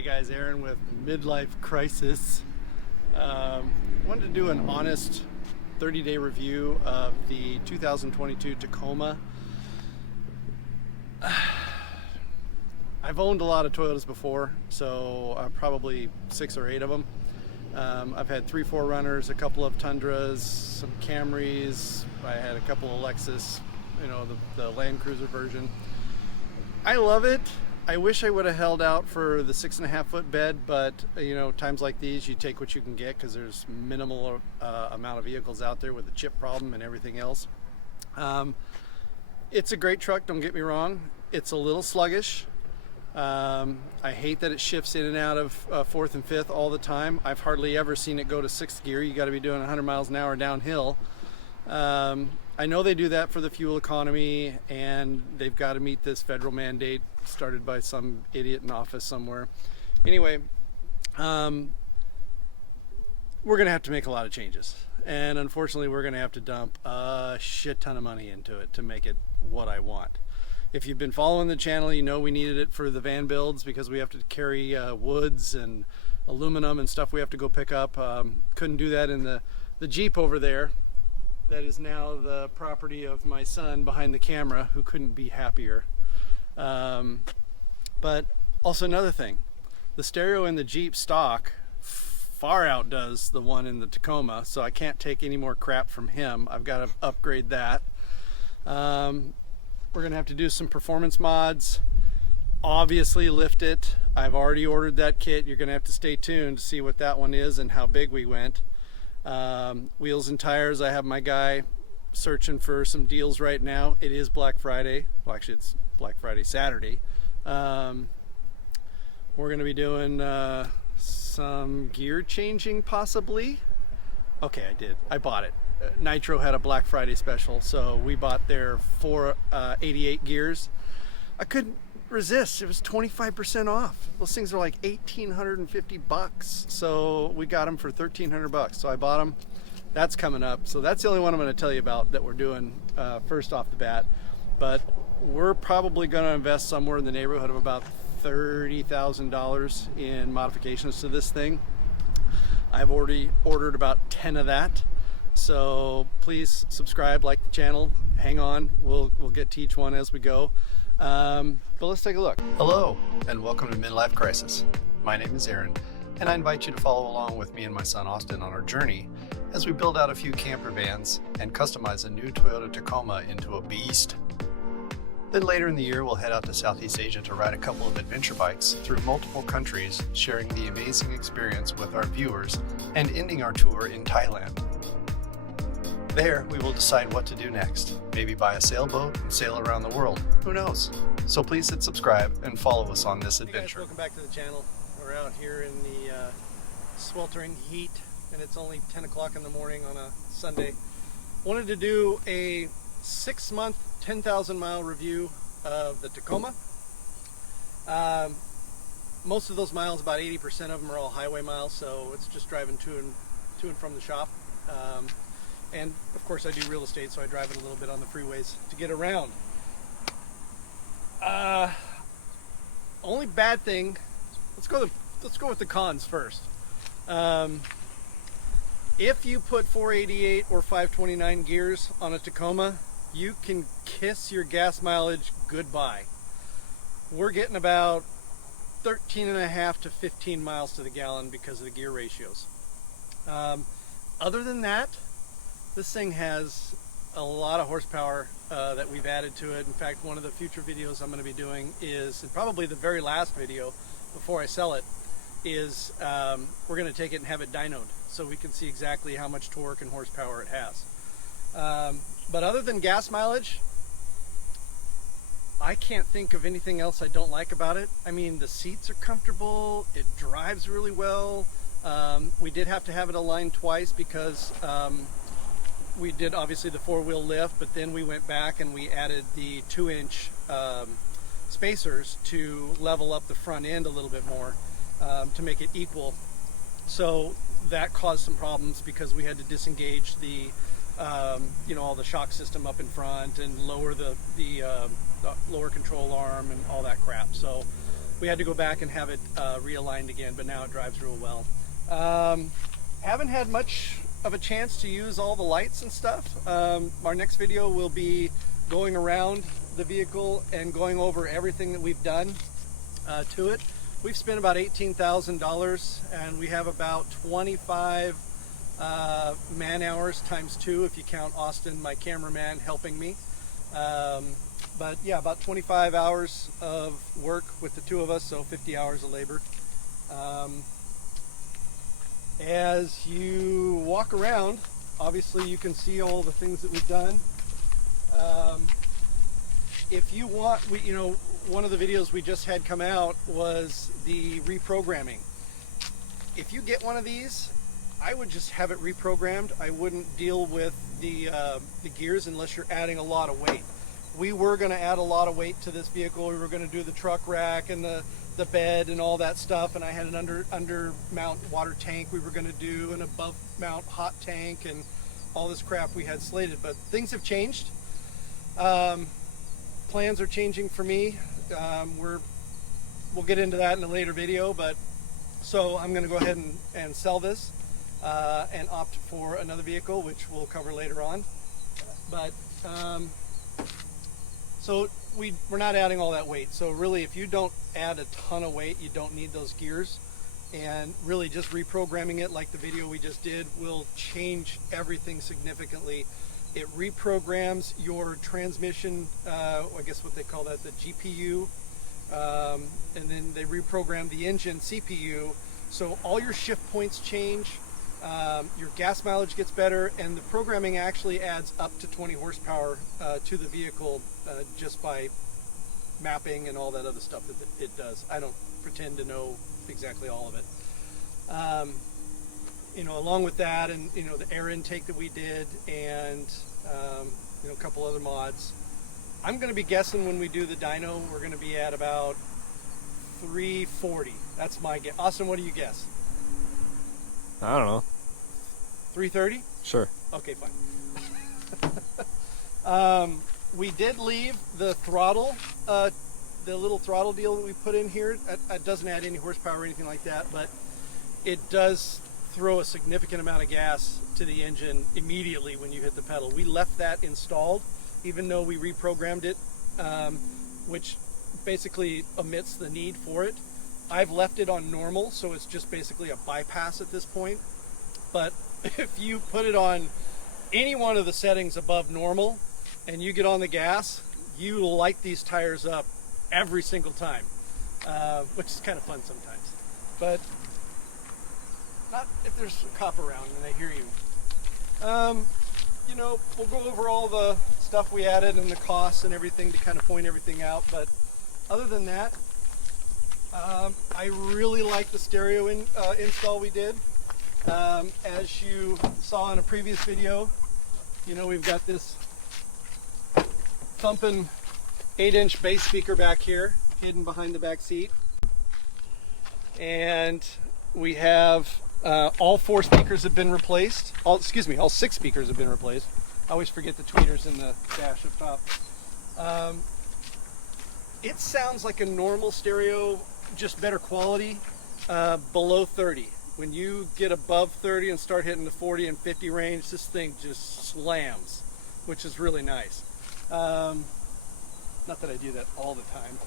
Hey guys, Aaron with Midlife Crisis. Wanted to do an honest 30-day review of the 2022 Tacoma. I've owned a lot of Toyotas before, so probably 6 or 8 of them. I've had 3 4Runners, a couple of Tundras, some Camrys. I had a couple of Lexus, you know, the Land Cruiser version. I love it. I wish I would have held out for the 6.5 foot bed, but you know, times like these, you take what you can get because there's minimal amount of vehicles out there with the chip problem and everything else. It's a great truck, don't get me wrong. It's a little sluggish. I hate that it shifts in and out of 4th and 5th all the time. I've hardly ever seen it go to 6th gear. You got to be doing 100 miles an hour downhill. I know they do that for the fuel economy, and they've got to meet this federal mandate started by some idiot in office somewhere. Anyway, we're going to have to make a lot of changes, and unfortunately we're going to have to dump a shit ton of money into it to make it what I want. If you've been following the channel, you know we needed it for the van builds because we have to carry woods and aluminum and stuff we have to go pick up. Couldn't do that in the Jeep over there. That is now the property of my son behind the camera, who couldn't be happier. But also another thing, the stereo in the Jeep stock far outdoes the one in the Tacoma, so I can't take any more crap from him. I've got to upgrade that. We're gonna have to do some performance mods, obviously lift it. I've already ordered that kit. You're gonna have to stay tuned to see what that one is and how big we went. Wheels and tires, I have my guy searching for some deals right now. It is Black Friday. Well, actually it's Black Friday Saturday. We're going to be doing some gear changing possibly. Okay, I bought it. Nitro had a Black Friday special, so we bought their 488 gears. I couldn't resist. It was 25% off. Those things are like $1,850, so we got them for $1,300. So I bought them. That's coming up. So that's the only one I'm going to tell you about that we're doing first off the bat. But we're probably going to invest somewhere in the neighborhood of about $30,000 in modifications to this thing. I've already ordered about 10 of that. So please subscribe, like the channel, hang on. We'll get to each one as we go. But let's take a look. Hello, and welcome to Midlife Crisis. My name is Aaron, and I invite you to follow along with me and my son Austin on our journey as we build out a few camper vans and customize a new Toyota Tacoma into a beast. Then later in the year, we'll head out to Southeast Asia to ride a couple of adventure bikes through multiple countries, sharing the amazing experience with our viewers and ending our tour in Thailand. There, we will decide what to do next. Maybe buy a sailboat and sail around the world. Who knows? So please hit subscribe and follow us on this adventure. Hey guys, welcome back to the channel. We're out here in the sweltering heat, and it's only 10 o'clock in the morning on a Sunday. Wanted to do a 6-month, 10,000 mile review of the Tacoma. Most of those miles, about 80% of them, are all highway miles, so it's just driving to and from the shop. And of course I do real estate, so I drive it a little bit on the freeways to get around. Only bad thing, let's go with the cons first. If you put 488 or 529 gears on a Tacoma, you can kiss your gas mileage goodbye. We're getting about 13.5 to 15 miles to the gallon because of the gear ratios. Other than that, this thing has a lot of horsepower that we've added to it. In fact, one of the future videos I'm going to be doing is, and probably the very last video before I sell it, is we're going to take it and have it dynoed so we can see exactly how much torque and horsepower it has. But other than gas mileage, I can't think of anything else I don't like about it. I mean, the seats are comfortable, it drives really well. We did have to have it aligned twice because we did obviously the 4-wheel lift, but then we went back and we added the 2-inch spacers to level up the front end a little bit more to make it equal. So that caused some problems because we had to disengage the all the shock system up in front and lower the lower control arm and all that crap. So we had to go back and have it realigned again, but now it drives real well. Haven't had much of a chance to use all the lights and stuff. Our next video will be going around the vehicle and going over everything that we've done to it. We've spent about $18,000 and we have about 25 man hours times 2 if you count Austin, my cameraman, helping me. But yeah, about 25 hours of work with the 2 of us, so 50 hours of labor. As you walk around, obviously you can see all the things that we've done. If you want, you know, one of the videos we just had come out was the reprogramming. If you get one of these, I would just have it reprogrammed. I wouldn't deal with the gears unless you're adding a lot of weight. We were going to add a lot of weight to this vehicle. We were going to do the truck rack and the bed and all that stuff, and I had an under mount water tank we were going to do, an above mount hot tank, and all this crap we had slated. But things have changed. Plans are changing for me. We'll get into that in a later video, but so I'm going to go ahead and sell this and opt for another vehicle, which we'll cover later on. But so we're not adding all that weight. So really, if you don't add a ton of weight, you don't need those gears. And really just reprogramming it like the video we just did will change everything significantly. It reprograms your transmission, I guess what they call that, the GPU, and then they reprogram the engine CPU. So all your shift points change, your gas mileage gets better, and the programming actually adds up to 20 horsepower to the vehicle just by mapping and all that other stuff that it does. I don't pretend to know exactly all of it. You know, along with that, and you know, the air intake that we did, and you know, a couple other mods. I'm going to be guessing when we do the dyno, we're going to be at about 340. That's my guess. Austin, what do you guess? I don't know. 330? Sure. Okay, fine. We did leave the throttle, the little throttle deal that we put in here. It doesn't add any horsepower or anything like that, but it does throw a significant amount of gas to the engine immediately when you hit the pedal. We left that installed, even though we reprogrammed it, which basically omits the need for it. I've left it on normal, so it's just basically a bypass at this point. But if you put it on any one of the settings above normal and you get on the gas, you light these tires up every single time, which is kind of fun sometimes. But not if there's a cop around and they hear you. You know, we'll go over all the stuff we added and the costs and everything to kind of point everything out. But other than that, I really like the stereo install we did. As you saw in a previous video, you know, we've got this thumping 8-inch bass speaker back here, hidden behind the back seat. And we have all 4 speakers have been replaced. All 6 speakers have been replaced. I always forget the tweeters in the dash up top. It sounds like a normal stereo, just better quality, below 30. When you get above 30 and start hitting the 40 and 50 range, this thing just slams, which is really nice. Not that I do that all the time.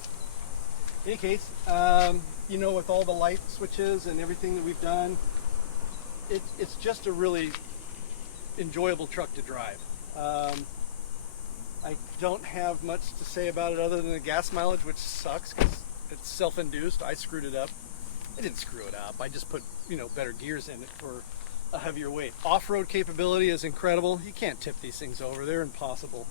In any case, you know, with all the light switches and everything that we've done, it's just a really enjoyable truck to drive. I don't have much to say about it other than the gas mileage, which sucks because it's self-induced. I screwed it up. I didn't screw it up. I just put, you know, better gears in it for a heavier weight. Off-road capability is incredible. You can't tip these things over. They're impossible.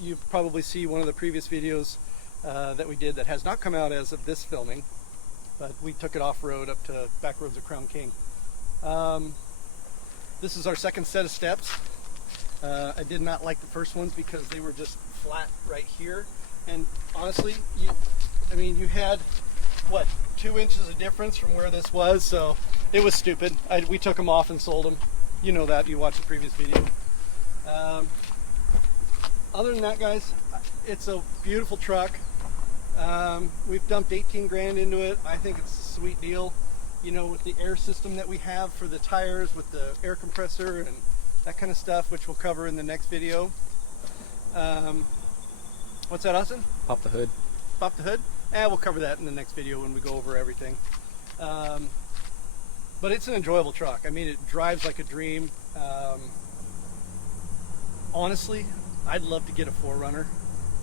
You probably see one of the previous videos that we did that has not come out as of this filming, but we took it off-road up to back roads of Crown King. This is our second set of steps. I did not like the first ones because they were just flat right here. And honestly, you had, what, 2 inches of difference from where this was, so it was stupid. We took them off and sold them. You know that, you watched the previous video. Other than that, guys, it's a beautiful truck. We've dumped 18 grand into it. I think it's a sweet deal. You know, with the air system that we have for the tires, with the air compressor and that kind of stuff, which we'll cover in the next video. What's that, Austin? Pop the hood. Pop the hood? We'll cover that in the next video when we go over everything. But it's an enjoyable truck. I mean, it drives like a dream. Honestly, I'd love to get a 4Runner.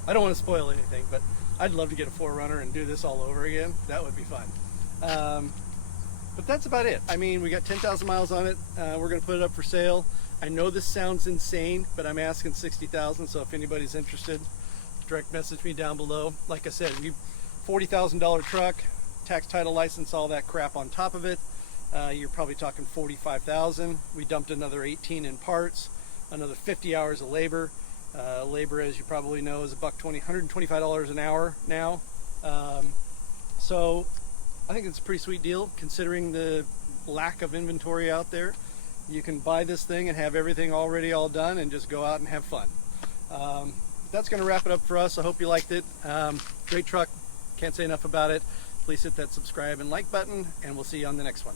I don't want to spoil anything, but I'd love to get a 4Runner and do this all over again. That would be fun. But that's about it. I mean, we got 10,000 miles on it. We're going to put it up for sale. I know this sounds insane, but I'm asking 60,000. So if anybody's interested, direct message me down below. Like I said, we $40,000 truck, tax, title, license, all that crap on top of it. You're probably talking 45,000. We dumped another 18 in parts, another 50 hours of labor. Labor, as you probably know, is $120, $125 an hour now. So I think it's a pretty sweet deal considering the lack of inventory out there. You can buy this thing and have everything already all done and just go out and have fun. That's going to wrap it up for us. I hope you liked it. Great truck. Can't say enough about it. Please hit that subscribe and like button, and we'll see you on the next one.